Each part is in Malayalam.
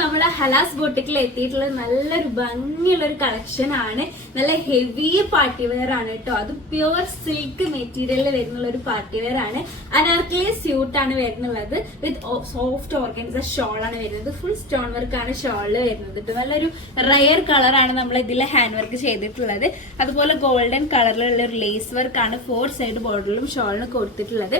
നമ്മുടെ ഹലാസ് ബൊട്ടിക്കിൽ എത്തിയിട്ടുള്ള നല്ലൊരു ഭംഗിയുള്ള ഒരു കളക്ഷൻ ആണ്. നല്ല ഹെവി പാർട്ടി വെയർ ആണ് കേട്ടോ. അത് പ്യുവർ സിൽക്ക് മെറ്റീരിയലിൽ വരുന്നുള്ള ഒരു പാർട്ടി വെയർ ആണ്. അനാർക്കലി സ്യൂട്ട് ആണ് വരുന്നുള്ളത്. വിത്ത് സോഫ്റ്റ് ഓർഗൻസ ഷോൾ ആണ് വരുന്നത്. ഫുൾ സ്റ്റോൺ വർക്ക് ആണ് ഷോളിൽ വരുന്നത് കേട്ടോ. നല്ലൊരു റയർ കളറാണ് നമ്മൾ ഇതിൽ ഹാൻഡ് വർക്ക് ചെയ്തിട്ടുള്ളത്. അതുപോലെ ഗോൾഡൻ കളറിലുള്ള ഒരു ലേസ് വർക്ക് ആണ് 4 സൈഡ് ബോർഡറിലും ഷോളിന് കൊടുത്തിട്ടുള്ളത്.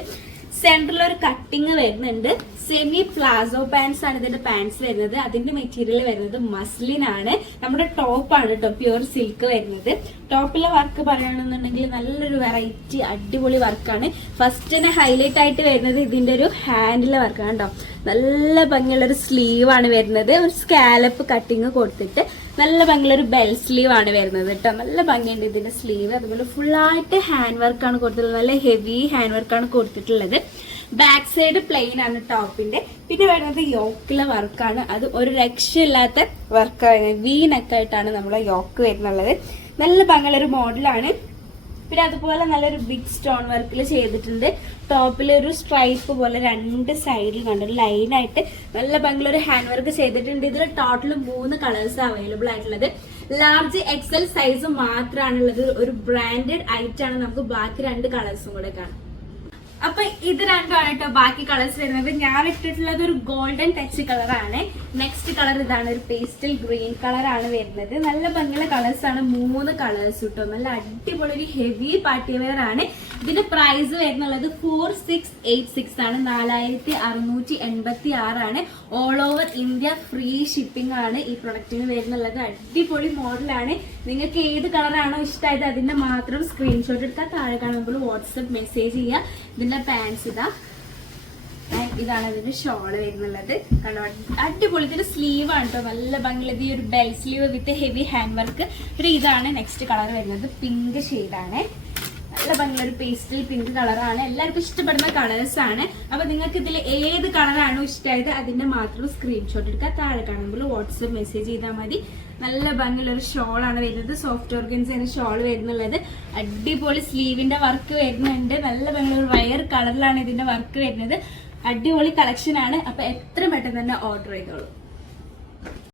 സെന്ററിൽ ഒരു കട്ടിങ് വരുന്നുണ്ട്. സെമി പ്ലാസോ പാൻസ് ആണ് ഇതിന്റെ പാൻസ് വരുന്നത്. അതിന്റെ മെറ്റീരിയൽ വരുന്നത് മസ്ലിൻ ആണ്. നമ്മുടെ ടോപ്പ് ആണ് കേട്ടോ, പ്യൂർ സിൽക്ക് വരുന്നത്. ടോപ്പിലെ വർക്ക് പറയുകയാണെന്നുണ്ടെങ്കിൽ നല്ലൊരു വെറൈറ്റി അടിപൊളി വർക്കാണ്. ഫസ്റ്റ് തന്നെ ഹൈലൈറ്റ് ആയിട്ട് വരുന്നത് ഇതിന്റെ ഒരു ഹാൻഡിലെ വർക്കാണ് കേട്ടോ. നല്ല ഭംഗിയുള്ള ഒരു സ്ലീവ് ആണ് വരുന്നത്. ഒരു സ്കാലപ്പ് കട്ടിങ് കൊടുത്തിട്ട് നല്ല ഭംഗിയുള്ള ഒരു ബെൽ സ്ലീവ് ആണ് വരുന്നത് കേട്ടോ. നല്ല ഭംഗിയുണ്ട് ഇതിന്റെ സ്ലീവ്. അതുപോലെ ഫുള്ളായിട്ട് ഹാൻഡ് വർക്കാണ് കൊടുത്തിട്ടുള്ളത്. നല്ല ഹെവി ഹാൻഡ് വർക്കാണ് കൊടുത്തിട്ടുള്ളത്. ബാക്ക് സൈഡ് പ്ലെയിൻ ആണ് ടോപ്പിന്റെ. പിന്നെ വരുന്നത് യോക്കിലെ വർക്കാണ്. അത് ഒരു രക്ഷയില്ലാത്ത വർക്കാണ്. വി നെക്കായിട്ടാണ് നമ്മളെ യോക്ക് വരുന്നുള്ളത്. നല്ല ഭംഗിയുള്ള ഒരു മോഡലാണ്. പിന്നെ അതുപോലെ നല്ലൊരു ബിഗ് സ്റ്റോൺ വർക്കിൽ ചെയ്തിട്ടുണ്ട്. ടോപ്പിൽ ഒരു സ്ട്രൈപ്പ് പോലെ 2 സൈഡിൽ കണ്ടൊരു ലൈനായിട്ട് നല്ല ഭംഗിയുള്ള ഒരു ഹാൻഡ് വർക്ക് ചെയ്തിട്ടുണ്ട്. ഇതിൽ ടോട്ടൽ 3 കളേഴ്സ് അവൈലബിൾ ആയിട്ടുള്ളത്. ലാർജ് എക്സൽ സൈസ് മാത്രമാണുള്ളത്. ഒരു ബ്രാൻഡഡ് ഐറ്റം ആണ്. നമുക്ക് ബാക്കി 2 കളേഴ്സും കൂടെ കാണാം. അപ്പൊ ഇത് രണ്ടുമാണ് കേട്ടോ ബാക്കി കളേഴ്സ് വരുന്നത്. ഞാൻ ഇട്ടിട്ടുള്ളത് ഒരു ഗോൾഡൻ ടച്ച് കളറാണ്. നെക്സ്റ്റ് കളർ ഇതാണ്, ഒരു പേസ്റ്റൽ ഗ്രീൻ കളറാണ് വരുന്നത്. നല്ല ഭംഗിയുള്ള കളേഴ്സ് ആണ്. 3 കളേഴ്സ് കിട്ടോ. നല്ല അടിപൊളി ഒരു ഹെവി പാർട്ടി വെയർ ആണ്. ഇതിന്റെ പ്രൈസ് വരുന്നുള്ളത് 4686 ആണ്. 4686 ആണ്. All over India free shipping ആണ് ഈ പ്രൊഡക്റ്റിന് വരുന്നുള്ളത്. അടിപൊളി മോഡലാണ്. നിങ്ങൾക്ക് ഏത് കളറാണോ ഇഷ്ടമായത് അതിന്റെ മാത്രം സ്ക്രീൻഷോട്ട് എടുത്താൽ താഴെ കാണുമ്പോൾ വാട്സപ്പ് മെസ്സേജ് ചെയ്യുക. ഇതിന്റെ പാൻസ് ഇതാണ് ഇതിന്റെ ഷോള് വരുന്നുള്ളത്. കണ്ടോ, അടിപൊളി. ഇതിന്റെ സ്ലീവ് ആണ് കേട്ടോ. നല്ല ഭംഗിയുള്ളത്. ഈ ഒരു bell sleeve with heavy hand work. പിന്നെ ഇതാണ് നെക്സ്റ്റ് കളർ വരുന്നത്. പിങ്ക് ഷെയ്ഡാണ്. നല്ല ഭംഗിയുള്ള ഒരു പേസ്റ്റൽ പിങ്ക് കളറാണ്. എല്ലാവർക്കും ഇഷ്ടപ്പെടുന്ന കളേഴ്സ് ആണ്. അപ്പൊ നിങ്ങൾക്ക് ഇതിൽ ഏത് കളറാണോ ഇഷ്ടമായത് അതിന്റെ മാത്രം സ്ക്രീൻഷോട്ട് എടുക്കുക. താഴെ കാണുമ്പോൾ വാട്സപ്പ് മെസ്സേജ് ചെയ്താൽ മതി. നല്ല ഭംഗിയുള്ള ഒരു ഷോൾ ആണ് വരുന്നത്. സോഫ്റ്റ് ഓർഗൻസ് ഷോൾ വരുന്നുള്ളത്. അടിപൊളി സ്ലീവിന്റെ വർക്ക് വരുന്നുണ്ട്. നല്ല ഭംഗിയുള്ള ഒരു വയർ കളറിലാണ് ഇതിന്റെ വർക്ക് വരുന്നത്. അടിപൊളി കളക്ഷൻ ആണ്. അപ്പൊ എത്ര പെട്ടെന്ന് തന്നെ ഓർഡർ ചെയ്തോളൂ.